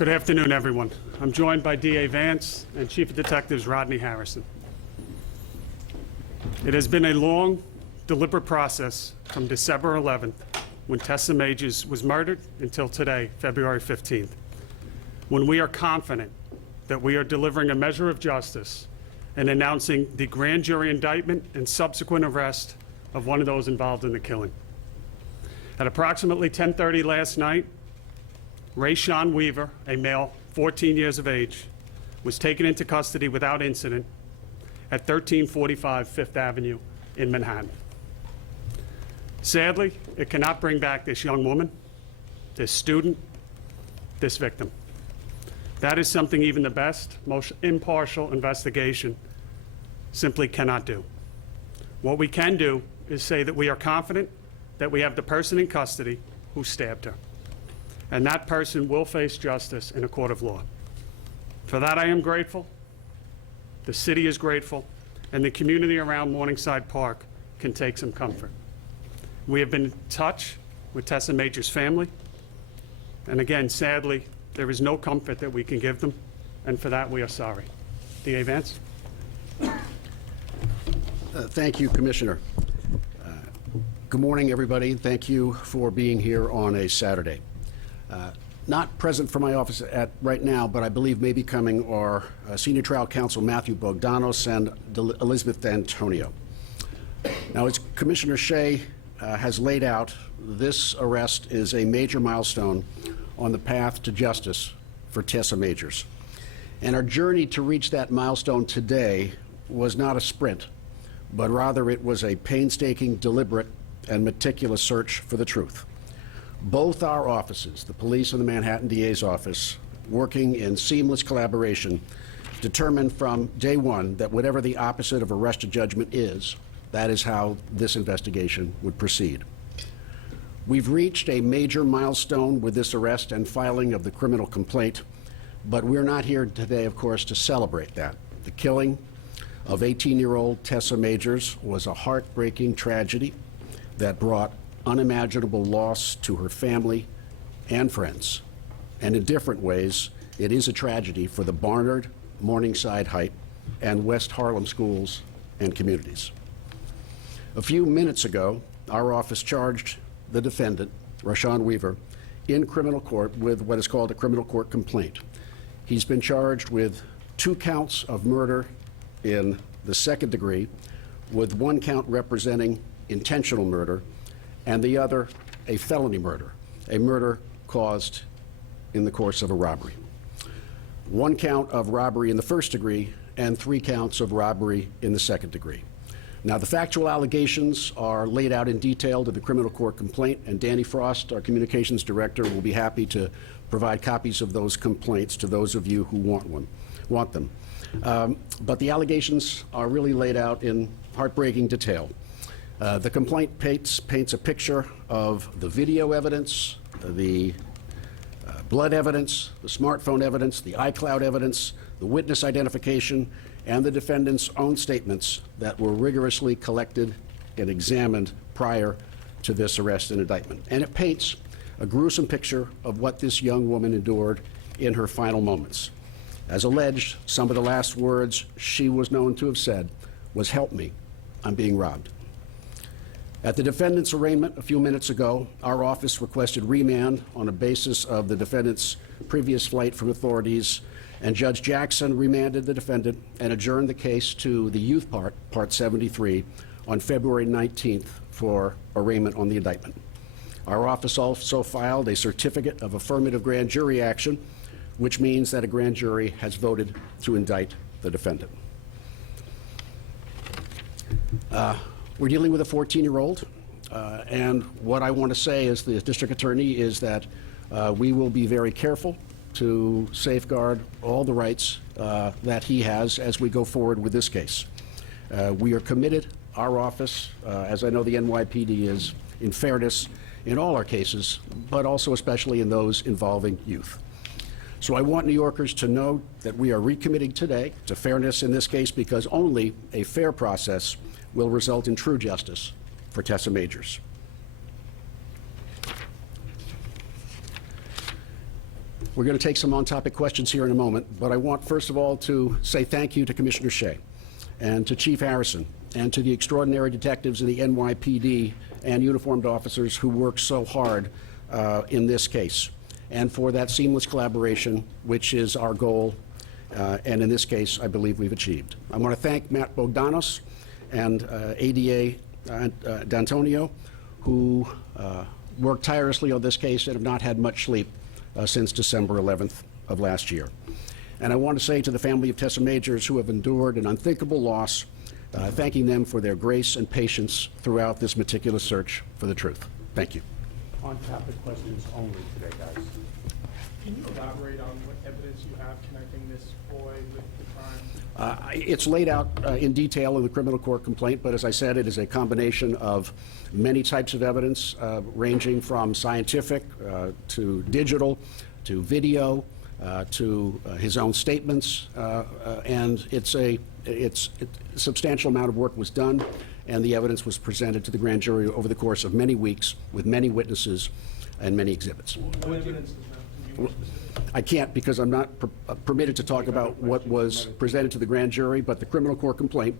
Good afternoon, everyone. I'm joined by DA Vance and Chief of Detectives Rodney Harrison. It has been a long, deliberate process from December 11th, when Tessa Majors was murdered, until today, February 15th, when we are confident that we are delivering a measure of justice and announcing the grand jury indictment and subsequent arrest of one of those involved in the killing. At approximately 10:30 last night, Rashaun Weaver, a male, 14 years of age, was taken into custody without incident at 1345 Fifth Avenue in Manhattan. Sadly, it cannot bring back this young woman, this student, this victim. That is something even the best, most impartial investigation simply cannot do. What we can do is say that we are confident that we have the person in custody who stabbed her, and that person will face justice in a court of law. For that, I am grateful. The city is grateful, and the community around Morningside Park can take some comfort. We have been in touch with Tessa Majors' family, and again, sadly, there is no comfort that we can give them, and for that, we are sorry. DA Vance? Thank you, Commissioner. Good morning, everybody. Thank you for being here on a Saturday. Not present for my office right now, but I believe may be coming are Senior Trial Counsel Matthew Bogdanos and Elizabeth D'Antonio. Now, as Commissioner Shea has laid out, this arrest is a major milestone on the path to justice for Tessa Majors. And our journey to reach that milestone today was not a sprint, but rather it was a painstaking, deliberate, and meticulous search for the truth. Both our offices, the police and the Manhattan DA's office, working in seamless collaboration, determined from day one that whatever the opposite of arrested judgment is, that is how this investigation would proceed. We've reached a major milestone with this arrest and filing of the criminal complaint, but we're not here today, of course, to celebrate that. The killing of 18-year-old Tessa Majors was a heartbreaking tragedy that brought unimaginable loss to her family and friends. And in different ways, it is a tragedy for the Barnard, Morningside Heights, and West Harlem schools and communities. A few minutes ago, our office charged the defendant, Rashaun Weaver, in criminal court with what is called a criminal court complaint. He's been charged with 2 counts of murder in the second degree, with 1 count representing intentional murder, and the other a felony murder, a murder caused in the course of a robbery. 1 count of robbery in the first degree and 3 counts of robbery in the second degree. Now, the factual allegations are laid out in detail to the criminal court complaint, and Danny Frost, our communications director, will be happy to provide copies of those complaints to those of you who want them. But the allegations are really laid out in heartbreaking detail. The complaint paints a picture of the video evidence, the blood evidence, the smartphone evidence, the iCloud evidence, the witness identification, and the defendant's own statements that were rigorously collected and examined prior to this arrest and indictment. And it paints a gruesome picture of what this young woman endured in her final moments. As alleged, some of the last words she was known to have said was, "Help me, I'm being robbed." At the defendant's arraignment a few minutes ago, our office requested remand on a basis of the defendant's previous flight from authorities, and Judge Jackson remanded the defendant and adjourned the case to the youth part 73, on February 19th for arraignment on the indictment. Our office also filed a certificate of affirmative grand jury action, which means that a grand jury has voted to indict the defendant. We're dealing with a 14-year-old, and what I want to say as the district attorney is that we will be very careful to safeguard all the rights that he has as we go forward with this case. We are committed, our office, as I know the NYPD is, in fairness in all our cases, but also especially in those involving youth. So I want New Yorkers to know that we are recommitting today to fairness in this case, because only a fair process will result in true justice for Tessa Majors. We're going to take some on-topic questions here in a moment, but I want first of all to say thank you to Commissioner Shea and to Chief Harrison and to the extraordinary detectives in the NYPD and uniformed officers who worked so hard in this case, and for that seamless collaboration, which is our goal, and in this case, I believe we've achieved. I want to thank Matt Bogdanos and ADA D'Antonio, who worked tirelessly on this case and have not had much sleep since December 11th of last year. And I want to say to the family of Tessa Majors, who have endured an unthinkable loss, thanking them for their grace and patience throughout this meticulous search for the truth. Thank you. On-topic questions only today, guys. Can you elaborate on what evidence you have connecting this boy with the crime? It's laid out in detail in the criminal court complaint, but as I said, it is a combination of many types of evidence, ranging from scientific to digital to video to his own statements, and a substantial amount of work was done, and the evidence was presented to the grand jury over the course of many weeks with many witnesses and many exhibits. What evidence does that? Can you be specific? I can't because I'm not permitted to talk about what was presented to the grand jury, but the criminal court complaint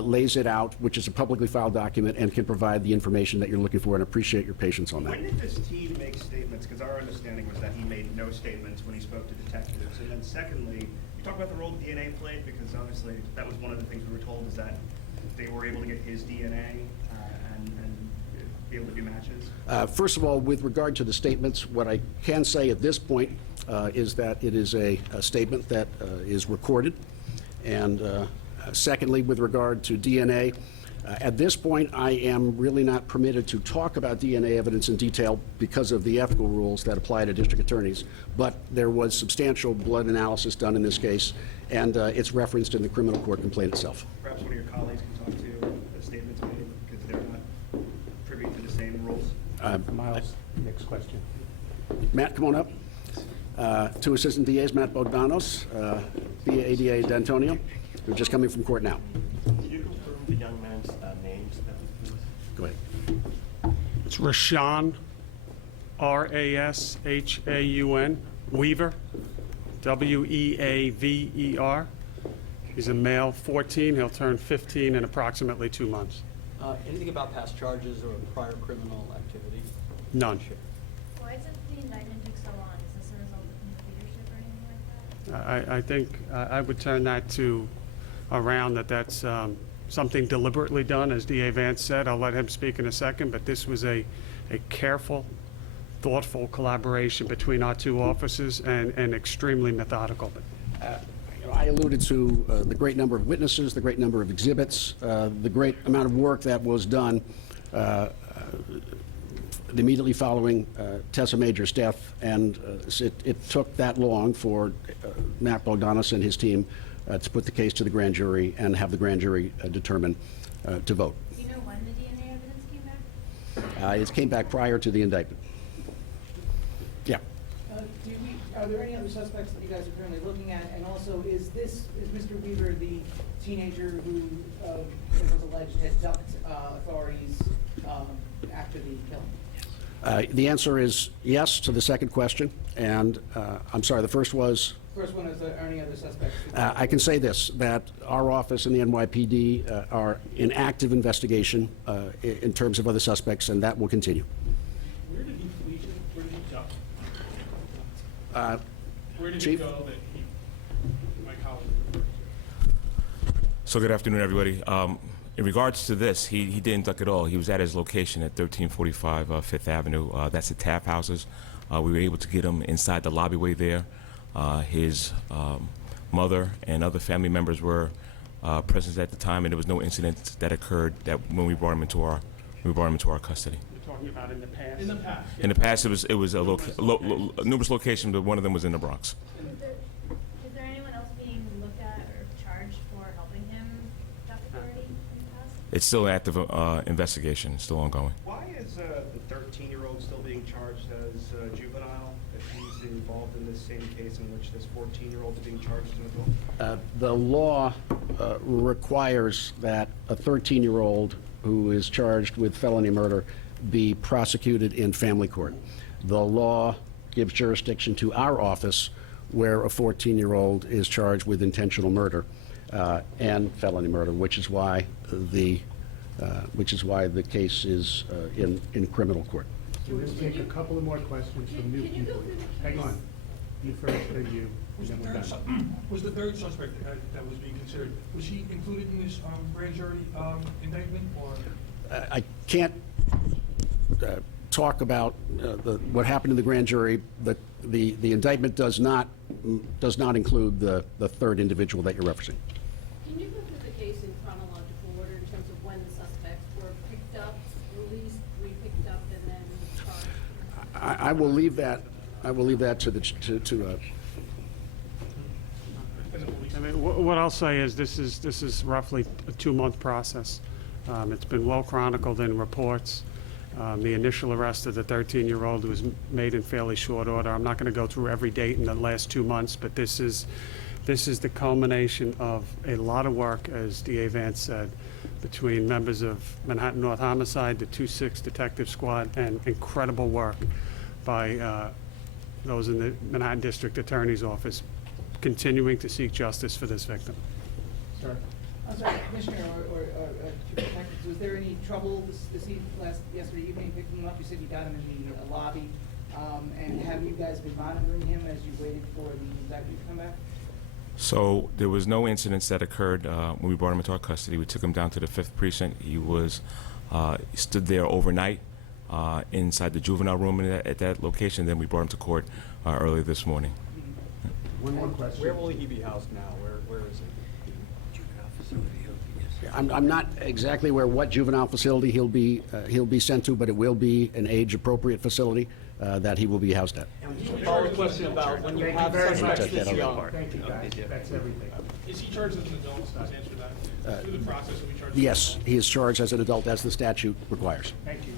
lays it out, which is a publicly filed document and can provide the information that you're looking for, and appreciate your patience on that. When did this team make statements? Because our understanding was that he made no statements when he spoke to detectives. And then secondly, you talk about the role DNA played, because obviously that was one of the things we were told, is that they were able to get his DNA and be able to do matches. First of all, with regard to the statements, what I can say at this point is that it is a statement that is recorded. And secondly, with regard to DNA, at this point, I am really not permitted to talk about DNA evidence in detail because of the ethical rules that apply to district attorneys. But there was substantial blood analysis done in this case, and it's referenced in the criminal court complaint itself. Perhaps one of your colleagues can talk to the statements made, because they're not privy to the same rules. Miles, next question. Matt, come on up. Two Assistant DAs, Matt Bogdanos, ADA D'Antonio. We're just coming from court now. Can you confirm the young man's names, please? Go ahead. It's Rashaun, Rashaun, Weaver, Weaver. He's a male, 14. He'll turn 15 in approximately 2 months. Anything about past charges or prior criminal activity? None. Why does the indictment take so long? Is this a result of leadership or anything like that? I think I would turn that to around that's something deliberately done, as DA Vance said. I'll let him speak in a second, but this was a careful, thoughtful collaboration between our two officers and extremely methodical. I alluded to the great number of witnesses, the great number of exhibits, the great amount of work that was done immediately following Tessa Majors' death, and it took that long for Matt Bogdanos and his team to put the case to the grand jury and have the grand jury determine to vote. Do you know when the DNA evidence came back? It came back prior to the indictment. Yeah. Are there any other suspects that you guys are currently looking at? And also, is Mr. Weaver the teenager who it was alleged had ducked authorities after the killing? The answer is yes to the second question, and I'm sorry, the first was? First one is, are any other suspects? I can say this, that our office and the NYPD are in active investigation in terms of other suspects, and that will continue. Where did he flee to? Where did he jump? Where did Chief? he go that my colleague referred to? So good afternoon, everybody. In regards to this, he didn't duck at all. He was at his location at 1345 Fifth Avenue. That's the Tap Houses. We were able to get him inside the lobbyway there. His mother and other family members were present at the time, and there was no incident that occurred that when we brought him into our custody. You're talking about in the past? In the past. In the past, it was numerous locations, but one of them was in the Bronx. Is there anyone else being looked at or charged for helping him duck authority in the past? It's still an active investigation. It's still ongoing. Why is the 13-year-old still being charged as juvenile if he's involved in this same case in which this 14-year-old is being charged as an adult? The law requires that a 13-year-old who is charged with felony murder be prosecuted in family court. The law gives jurisdiction to our office where a 14-year-old is charged with intentional murder and felony murder, which is why the case is in criminal court. We're going to take a couple of more questions from new people. Hang on. You first, then you, and then we're done. Was the third suspect that was being considered, was he included in this grand jury indictment, or? I can't talk about what happened in the grand jury. The indictment does not include the third individual that you're referencing. Can you go through the case in chronological order in terms of when the suspects were picked up, released, re-picked up, and then charged? I will leave that. I will leave that to I mean, what I'll say is this is roughly a 2-month process. It's been well chronicled in reports. The initial arrest of the 13-year-old was made in fairly short order. I'm not going to go through every date in the last 2 months, but this is the culmination of a lot of work, as DA Vance said, between members of Manhattan North Homicide, the 2-6 Detective Squad, and incredible work by those in the Manhattan District Attorney's Office, continuing to seek justice for this victim. Sir? I'm sorry, Commissioner or Chief Detective, was there any trouble yesterday evening picking him up? You said you got him in the lobby. And have you guys been monitoring him as you waited for the indictment to come back? So there was no incidents that occurred when we brought him into our custody. We took him down to the 5th precinct. He was stood there overnight inside the juvenile room at that location. Then we brought him to court early this morning. One more question. Where will he be housed now? Where is he? I'm not exactly aware what juvenile facility he'll be sent to, but it will be an age-appropriate facility that he will be housed at. Follow-up question about when you Thank have you very much. suspects this young. Thank you, guys. That's everything. Is he charged as an adult? Please answer that. Through the process, will he charged as an Yes, adult? he is charged as an adult, as the statute requires. Thank you.